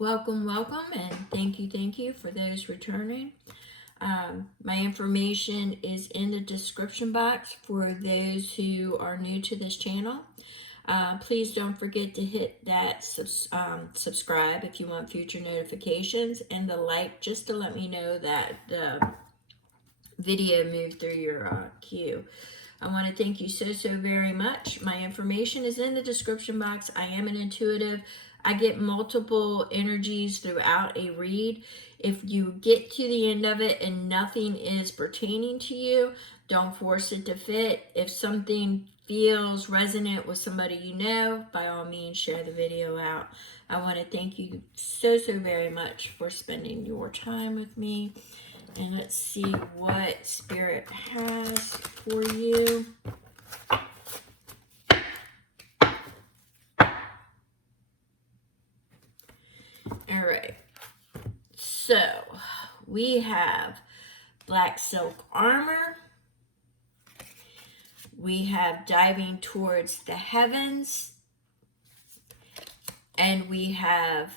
Welcome, welcome, and thank you for those returning. My information is in the description box for those who are new to this channel. Please don't forget to hit that subscribe if you want future notifications, and the like just to let me know that the video moved through your queue. I want to thank you so very much. My information is in the description box. I am an intuitive. I get multiple energies throughout a read. If you get to the end of it and nothing is pertaining to you, don't force it to fit. If something feels resonant with somebody you know, by all means, share the video out. I want to thank you so very much for spending your time with me. And let's see what Spirit has for you. All right. So we have black silk armor. We have diving towards the heavens. And we have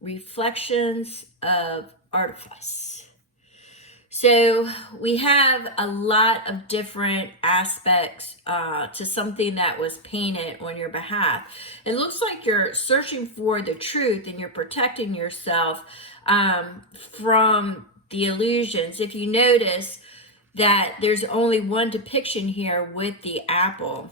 reflections of artifice. So we have a lot of different aspects to something that was painted on your behalf. It looks like you're searching for the truth and you're protecting yourself from the illusions. If you notice that there's only one depiction here with the apple,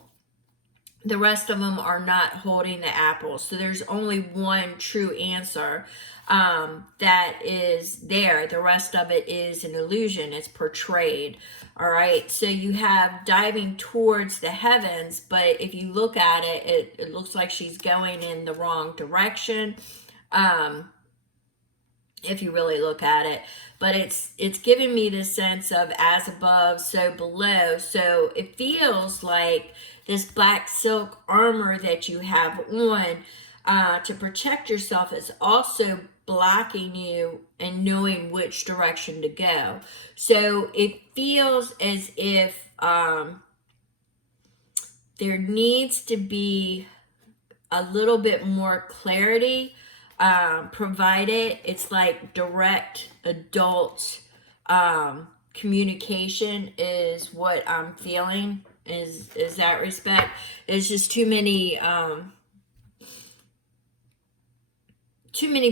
the rest of them are not holding the apple. So there's only one true answer that is there. The rest of it is an illusion. It's portrayed. All right. So you have diving towards the heavens, but if you look at it, it looks like she's going in the wrong direction. If you really look at it, but it's giving me this sense of as above, so below. So it feels like this black silk armor that you have on to protect yourself is also blocking you and knowing which direction to go. So it feels as if there needs to be a little bit more clarity provided. It's like direct adult communication is what I'm feeling. Is that respect? It's just too many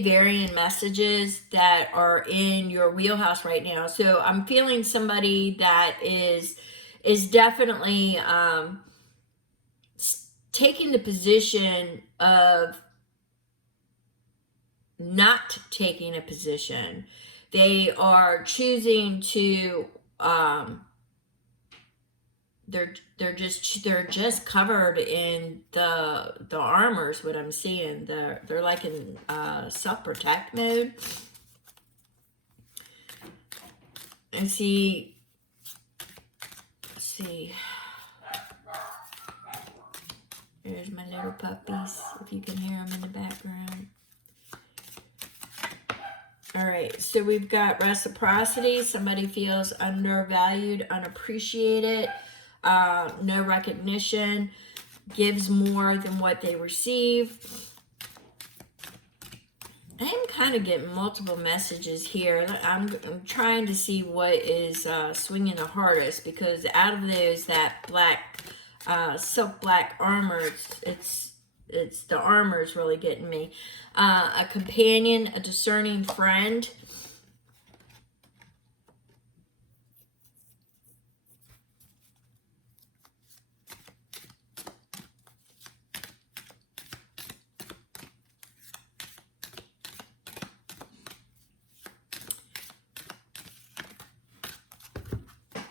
varying messages that are in your wheelhouse right now. So I'm feeling somebody that is definitely taking the position of not taking a position. They are choosing to they're just covered in the armors. What I'm seeing, they're like in self-protect mode. And let's see, there's my little puppies, if you can hear them in the background. All right, so we've got reciprocity. Somebody feels undervalued, unappreciated, no recognition, gives more than what they receive. I'm kind of getting multiple messages here. I'm trying to see what is swinging the hardest, because out of those, that black, silk black armor, it's the armor is really getting me. A companion, a discerning friend.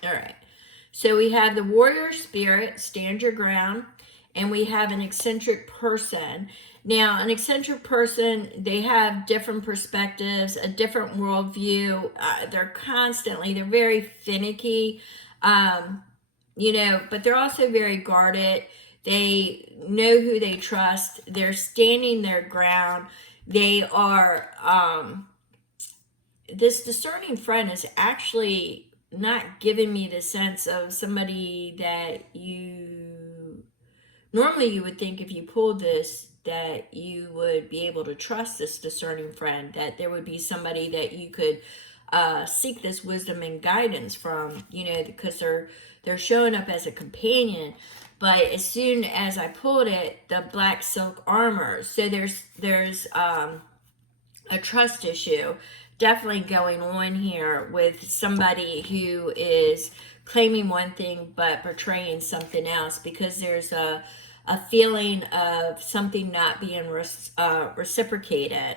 All right. So we have the warrior spirit, stand your ground, and we have an eccentric person. Now, an eccentric person, they have different perspectives, a different worldview. They're very finicky, but they're also very guarded. They know who they trust. They're standing their ground. They are, this discerning friend is actually not giving me the sense of somebody that you normally you would think, if you pulled this, that you would be able to trust this discerning friend, that there would be somebody that you could seek this wisdom and guidance from, because they're showing up as a companion. But as soon as I pulled it, the black silk armor, so there's a trust issue definitely going on here with somebody who is claiming one thing but portraying something else, because there's a feeling of something not being reciprocated.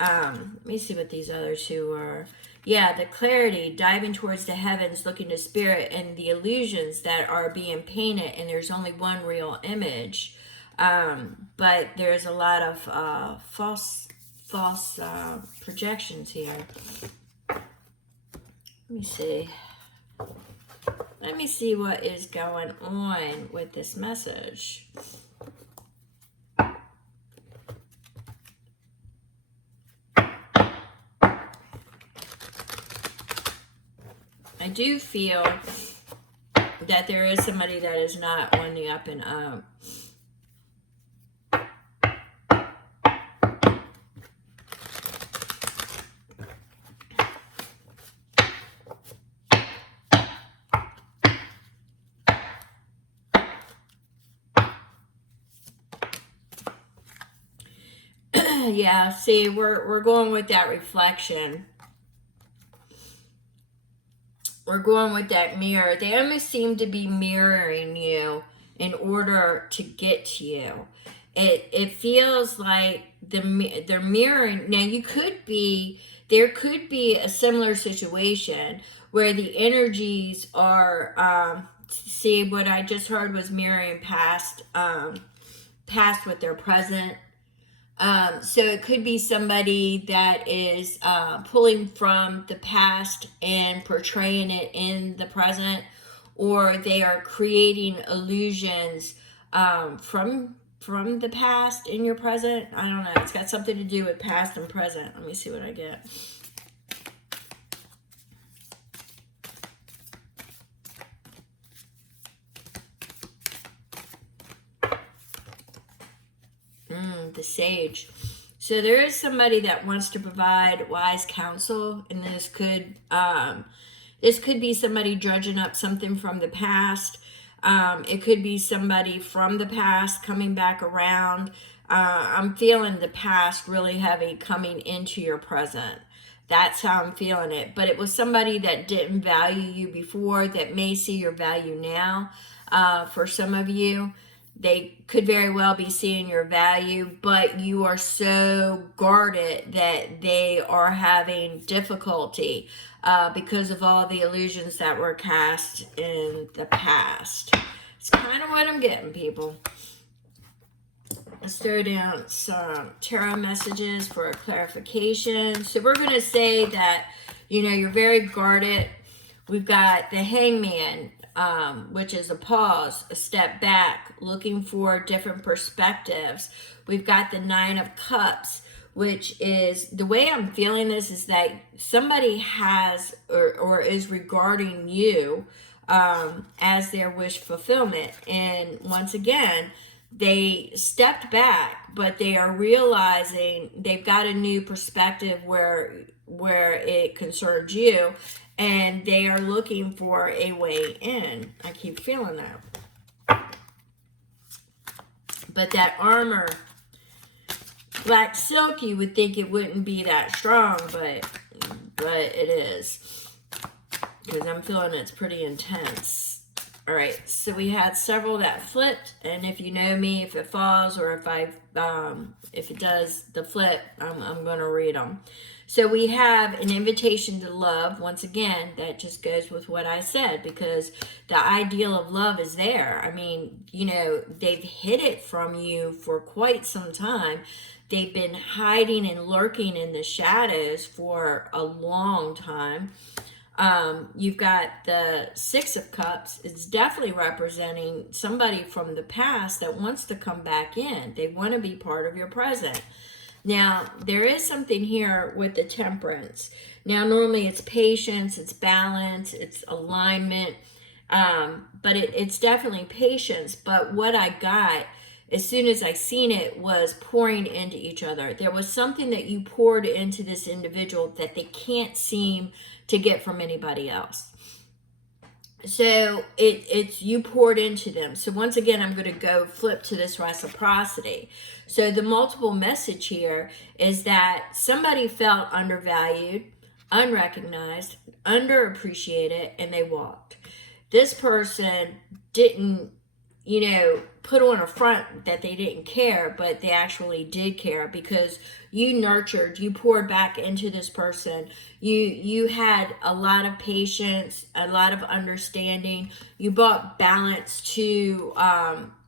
Let me see what these other two are. Yeah, the clarity, diving towards the heavens, looking to spirit, and the illusions that are being painted, and there's only one real image. But there's a lot of false projections here. Let me see what is going on with this message. I do feel that there is somebody that is not on the up and up. Yeah, see, we're going with that reflection. We're going with that mirror. They almost seem to be mirroring you in order to get to you. It feels like they're mirroring. Now, there could be a similar situation where the energies are, see, what I just heard was mirroring past with their present. So it could be somebody that is pulling from the past and portraying it in the present, or they are creating illusions from the past in your present. I don't know. It's got something to do with past and present. Let me see what I get. The Sage. So there is somebody that wants to provide wise counsel, and this could be somebody dredging up something from the past. It could be somebody from the past coming back around. I'm feeling the past really heavy coming into your present. That's how I'm feeling it. But it was somebody that didn't value you before that may see your value now. For some of you, they could very well be seeing your value, but you are so guarded that they are having difficulty because of all the illusions that were cast in the past. It's kind of what I'm getting, people. Let's throw down some tarot messages for a clarification. So we're going to say that, you're very guarded. We've got the Hangman, which is a pause, a step back, looking for different perspectives. We've got the Nine of Cups, which is, the way I'm feeling this is that somebody has or is regarding you as their wish fulfillment. And once again, they stepped back, but they are realizing they've got a new perspective where it concerns you, and they are looking for a way in. I keep feeling that. But that armor, black silk, you would think it wouldn't be that strong, but it is. Because I'm feeling it's pretty intense. All right, so we had several that flipped, and if you know me, if it falls or if it does the flip, I'm going to read them. So we have an invitation to love. Once again, that just goes with what I said, because the ideal of love is there. I mean, they've hid it from you for quite some time. They've been hiding and lurking in the shadows for a long time. You've got the Six of Cups. It's definitely representing somebody from the past that wants to come back in. They want to be part of your present. Now, there is something here with the Temperance. Now, normally it's patience, it's balance, it's alignment, but it's definitely patience. But what I got as soon as I seen it, was pouring into each other. There was something that you poured into this individual that they can't seem to get from anybody else. So it's you poured into them. So once again, I'm going to go flip to this reciprocity. So the multiple message here is that somebody felt undervalued, unrecognized, underappreciated, and they walked. This person didn't, put on a front that they didn't care, but they actually did care, because you nurtured, you poured back into this person. You had a lot of patience, a lot of understanding. You brought balance to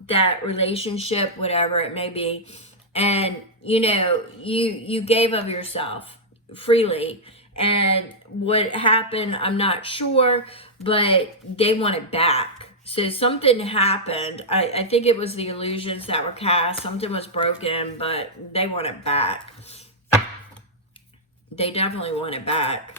that relationship, whatever it may be. And, you gave of yourself freely. And what happened, I'm not sure, but they want it back. So something happened. I think it was the illusions that were cast. Something was broken, but they want it back. They definitely want it back.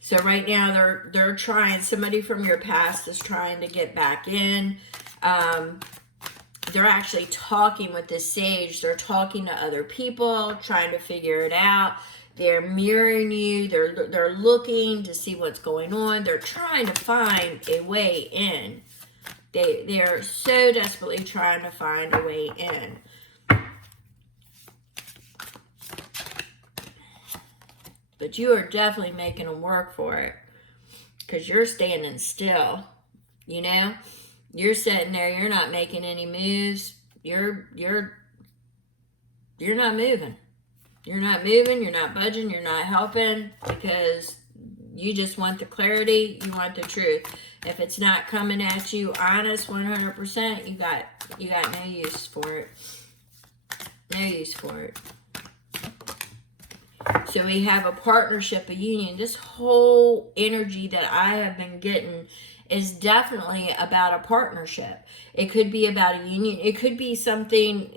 So right now they're trying. Somebody from your past is trying to get back in. They're actually talking with this sage. They're talking to other people, trying to figure it out. They're mirroring you. They're looking to see what's going on. They're trying to find a way in. They are so desperately trying to find a way in. But you are definitely making them work for it, because you're standing still. You're sitting there. You're not making any moves. You're not moving. You're not moving, you're not budging, you're not helping, because you just want the clarity, you want the truth. If it's not coming at you honest 100%, you got no use for it. No use for it. So we have a partnership, a union. This whole energy that I have been getting is definitely about a partnership. It could be about a union. It could be something,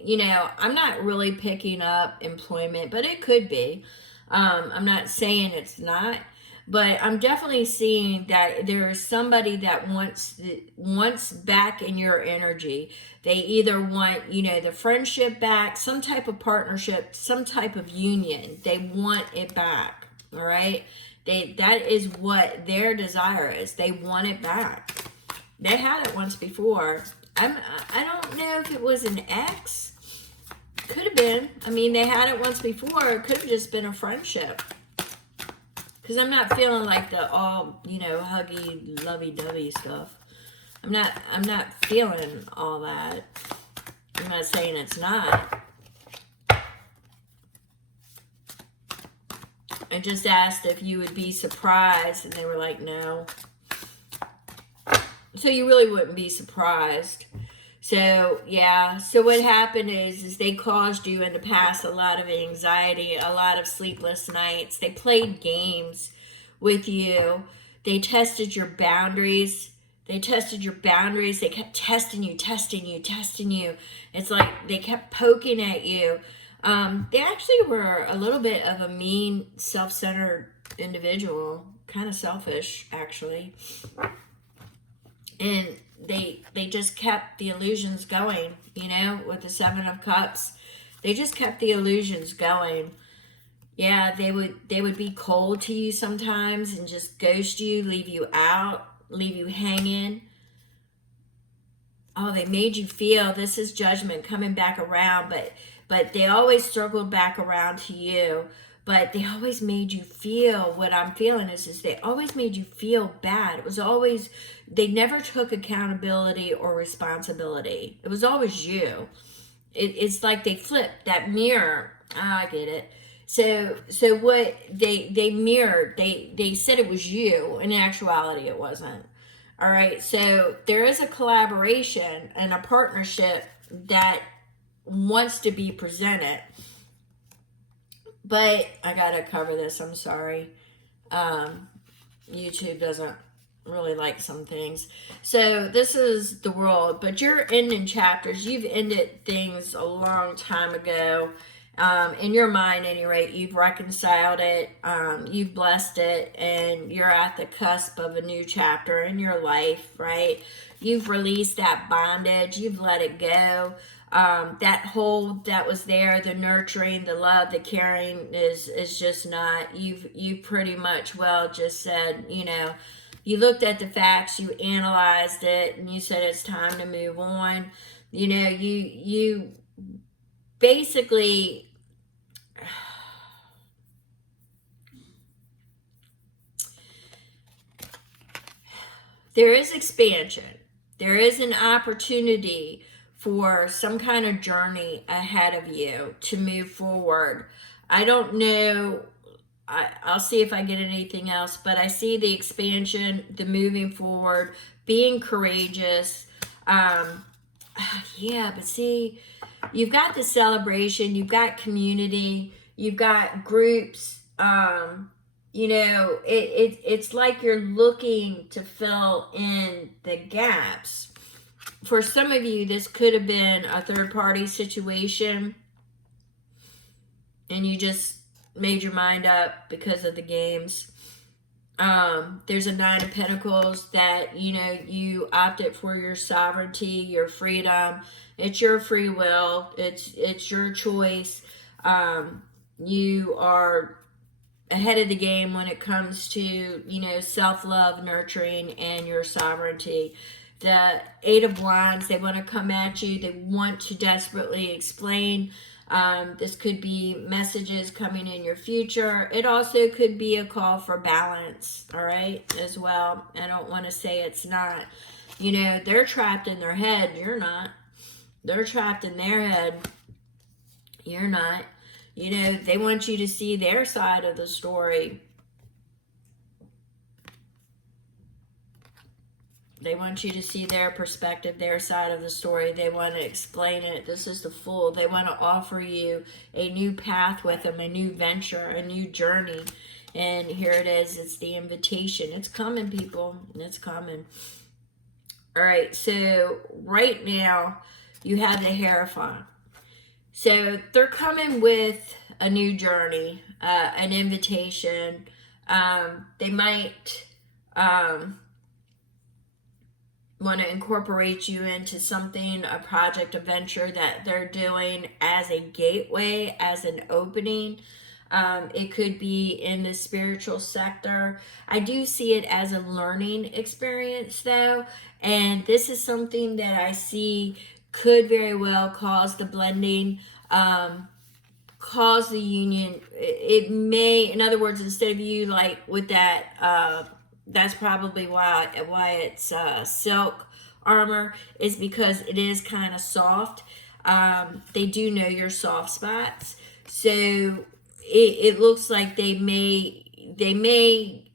I'm not really picking up employment, but it could be. I'm not saying it's not, but I'm definitely seeing that there is somebody that wants back in your energy. They either want, the friendship back, some type of partnership, some type of union. They want it back, all right? That is what their desire is. They want it back. They had it once before. I don't know if it was an ex. Could have been. They had it once before. It could have just been a friendship. Because I'm not feeling like the all, huggy, lovey-dovey stuff. I'm not feeling all that. I'm not saying it's not. I just asked if you would be surprised, and they were like, no. So you really wouldn't be surprised. So, yeah. So what happened is they caused you in the past a lot of anxiety, a lot of sleepless nights. They played games with you. They tested your boundaries. They tested your boundaries. They kept testing you. It's like they kept poking at you. They actually were a little bit of a mean, self-centered individual. Kind of selfish, actually. And they just kept the illusions going, with the Seven of Cups. They just kept the illusions going. Yeah, they would be cold to you sometimes and just ghost you, leave you out, leave you hanging. Oh, they made you feel this is judgment coming back around, but they always circled back around to you. But they always made you feel, what I'm feeling is they always made you feel bad. It was always, they never took accountability or responsibility. It was always you. It's like they flipped that mirror. I get it. So what they mirrored, they said it was you. In actuality, it wasn't. All right. So there is a collaboration and a partnership that wants to be presented. But I gotta cover this. I'm sorry. YouTube doesn't really like some things. So this is the world, but you're ending chapters. You've ended things a long time ago. In your mind, at any rate, you've reconciled it. You've blessed it, and you're at the cusp of a new chapter in your life, right? You've released that bondage. You've let it go. that hole that was there, the nurturing, the love, the caring is just not. You pretty much well just said, you know, you looked at the facts, you analyzed it, and you said it's time to move on. You know, you basically, there is expansion. There is an opportunity for some kind of journey ahead of you to move forward. I don't know. I'll see if I get anything else, but I see the expansion, the moving forward, being courageous. Yeah, but see, you've got the celebration, you've got community, you've got groups. You know, it's like you're looking to fill in the gaps. For some of you, this could have been a third-party situation, and you just made your mind up because of the games. There's a Nine of Pentacles that, you know, you opted for your sovereignty, your freedom. It's your free will. It's your choice. You are ahead of the game when it comes to, you know, self-love, nurturing, and your sovereignty. The Eight of Wands, they want to come at you. They want to desperately explain. This could be messages coming in your future. It also could be a call for balance, all right, as well. I don't want to say it's not. You know, they're trapped in their head. You're not. They're trapped in their head. You're not. You know, they want you to see their side of the story. They want you to see their perspective, their side of the story. They want to explain it. This is the Fool. They want to offer you a new path with them, a new venture, a new journey. And here it is. It's the invitation. It's coming, people. It's coming. All right. So right now, you have the Hierophant. So they're coming with a new journey, an invitation. They might want to incorporate you into something, a project, a venture that they're doing as a gateway, as an opening. It could be in the spiritual sector. I do see it as a learning experience, though. And this is something that I see could very well cause the blending, cause the union. It may, in other words, instead of you like with that, that's probably why it's silk armor, is because it is kind of soft. They do know your soft spots, so it looks like they may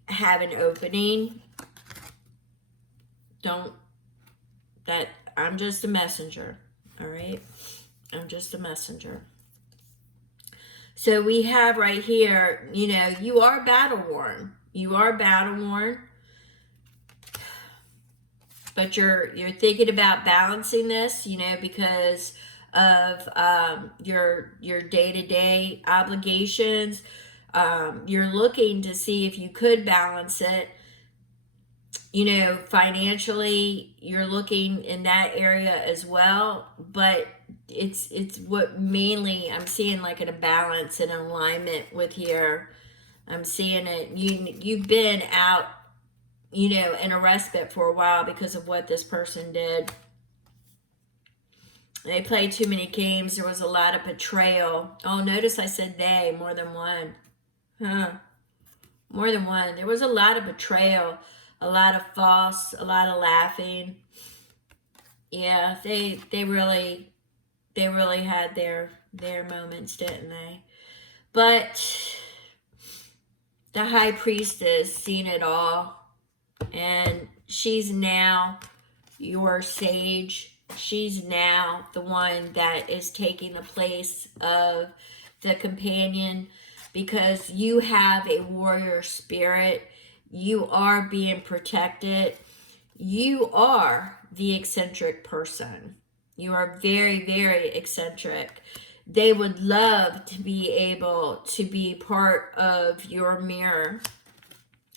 have an opening. I'm just a messenger, all right? I'm just a messenger. So we have right here, you know, you are battle worn. You are battle worn. But you're thinking about balancing this, you know, because of your day-to-day obligations. You're looking to see if you could balance it. You know, financially, you're looking in that area as well, but it's what mainly I'm seeing, like, in a balance and alignment with here. I'm seeing it. You've been out, you know, in a respite for a while because of what this person did. They played too many games. There was a lot of betrayal. Oh, notice I said they, more than one. More than one. There was a lot of betrayal, a lot of false, a lot of laughing. Yeah, they really had their moments, didn't they? But the High Priestess seen it all, and she's now your sage. She's now the one that is taking the place of the companion, because you have a warrior spirit. You are being protected. You are the eccentric person. You are very, very eccentric. They would love to be able to be part of your mirror.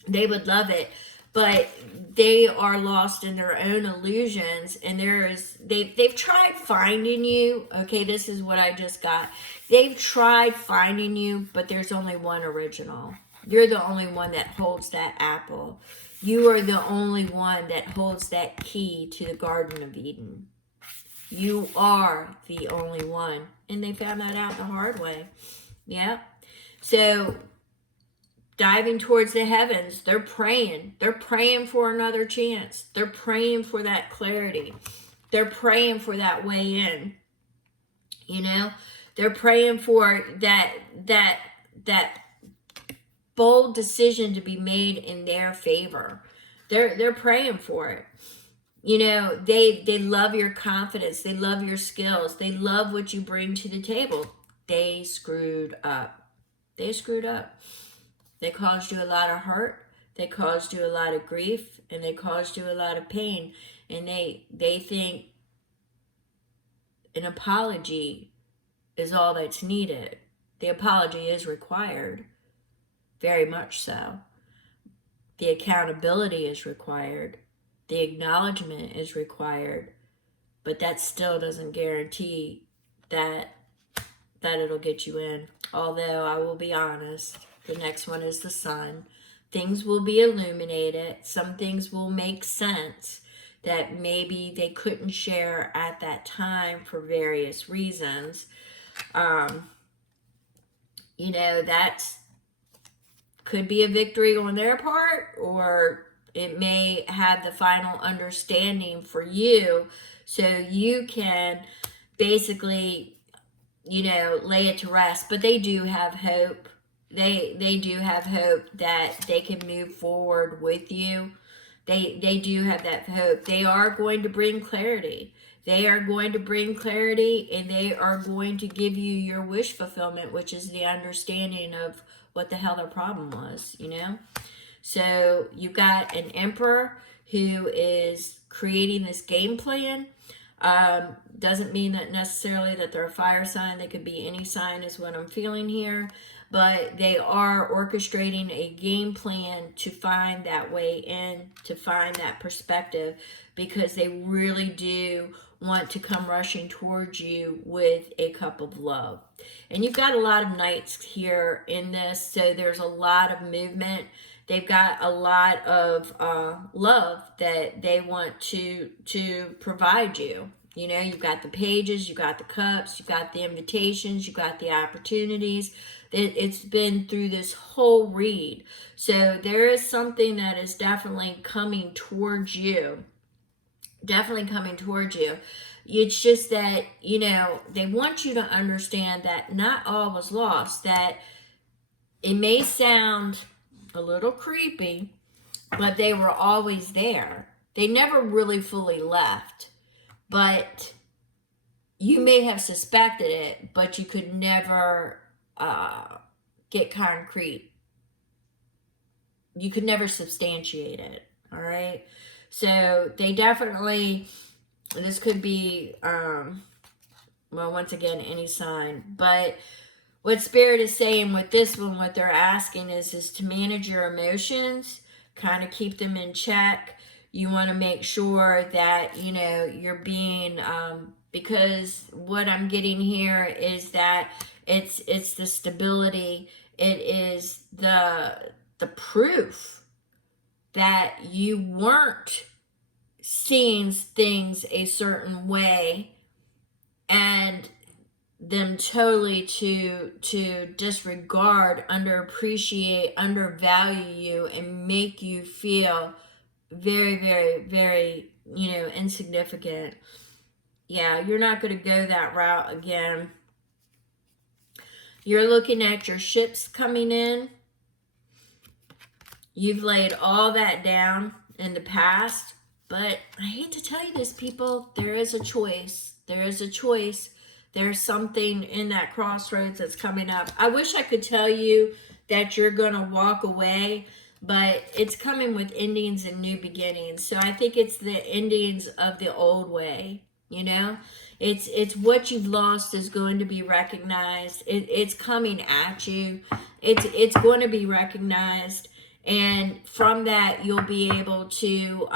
They would love it. but they are lost in their own illusions, and they've tried finding you. Okay, this is what I just got. They've tried finding you, but there's only one original. You're the only one that holds that apple. You are the only one that holds that key to the Garden of Eden. You are the only one. And they found that out the hard way. Yeah. So, diving towards the heavens, they're praying. They're praying for another chance. They're praying for that clarity. They're praying for that way in. You know? They're praying for that bold decision to be made in their favor. They're praying for it. You know, they love your confidence. They love your skills. They love what you bring to the table. They screwed up. They screwed up. They caused you a lot of hurt. They caused you a lot of grief. And they caused you a lot of pain. And they think an apology is all that's needed. The apology is required. Very much so. The accountability is required. The acknowledgement is required, but that still doesn't guarantee that it'll get you in. Although I will be honest, the next one is the sun. Things will be illuminated. Some things will make sense that maybe they couldn't share at that time for various reasons. You know, that could be a victory on their part, or it may have the final understanding for you, so you can basically, you know, lay it to rest. But they do have hope. They do have hope that they can move forward with you. They do have that hope. They are going to bring clarity. They are going to bring clarity, and they are going to give you your wish fulfillment, which is the understanding of what the hell their problem was, you know? So you got an emperor who is creating this game plan. Doesn't mean that necessarily that they're a fire sign. They could be any sign is what I'm feeling here. But they are orchestrating a game plan to find that way in, to find that perspective, because they really do want to come rushing towards you with a cup of love. And you've got a lot of knights here in this, so there's a lot of movement. They've got a lot of love that they want to provide you. You know, you've got the pages, you've got the cups, you've got the invitations, you've got the opportunities. It's been through this whole read. So there is something that is definitely coming towards you. Definitely coming towards you. It's just that, you know, they want you to understand that not all was lost. That it may sound a little creepy, but they were always there. They never really fully left. But you may have suspected it, but you could never get concrete. You could never substantiate it, all right? So they definitely, this could be, well, once again, any sign. But what Spirit is saying with this one, what they're asking is to manage your emotions, kind of keep them in check. You want to make sure that, you know, you're being, because what I'm getting here is that it's the stability. It is the proof that you weren't seeing things a certain way and them totally to disregard, underappreciate, undervalue you, and make you feel very, very, very, you know, insignificant. Yeah, you're not going to go that route again. You're looking at your ships coming in. You've laid all that down in the past. But I hate to tell you this, people, there is a choice. There is a choice. There's something in that crossroads that's coming up. I wish I could tell you that you're going to walk away, but it's coming with endings and new beginnings. So I think it's the endings of the old way, you know? It's what you've lost is going to be recognized. It's coming at you. It's going to be recognized. And from that, you'll be able to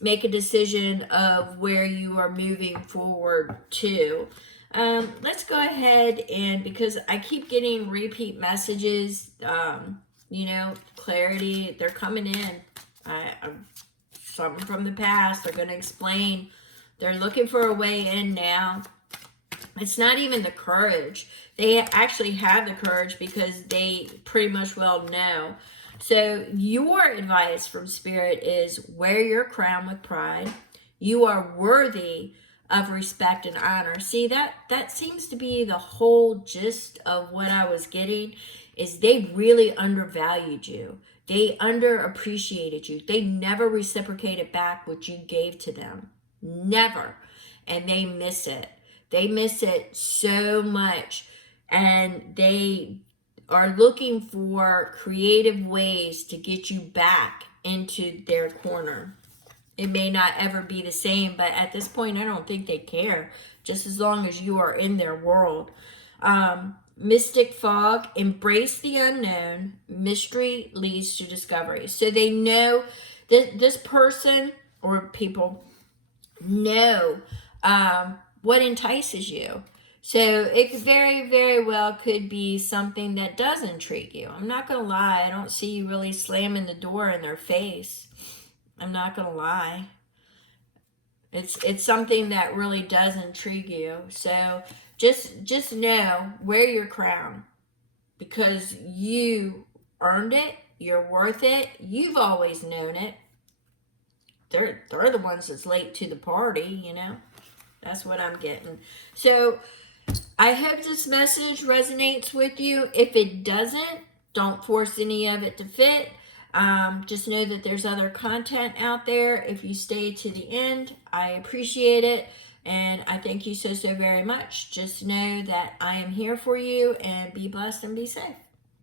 make a decision of where you are moving forward to. Let's go ahead, and because I keep getting repeat messages, clarity, they're coming in. Something from the past, they're going to explain. They're looking for a way in now. It's not even the courage. They actually have the courage because they pretty much well know. So your advice from Spirit is wear your crown with pride. You are worthy of respect and honor. See, that seems to be the whole gist of what I was getting, is they really undervalued you. They underappreciated you. They never reciprocated back what you gave to them. Never. And they miss it. They miss it so much. And they are looking for creative ways to get you back into their corner. It may not ever be the same, but at this point, I don't think they care, just as long as you are in their world. Mystic fog, embrace the unknown. Mystery leads to discovery. So they know that this person or people know what entices you. So it very, very well could be something that does intrigue you. I'm not going to lie. I don't see you really slamming the door in their face. I'm not going to lie. It's something that really does intrigue you. So just know, wear your crown, because you earned it. You're worth it. You've always known it. They're the ones that's late to the party, That's what I'm getting. So I hope this message resonates with you. If it doesn't, don't force any of it to fit. Just know that there's other content out there. If you stay to the end, I appreciate it. And I thank you so very much. Just know that I am here for you, and be blessed and be safe.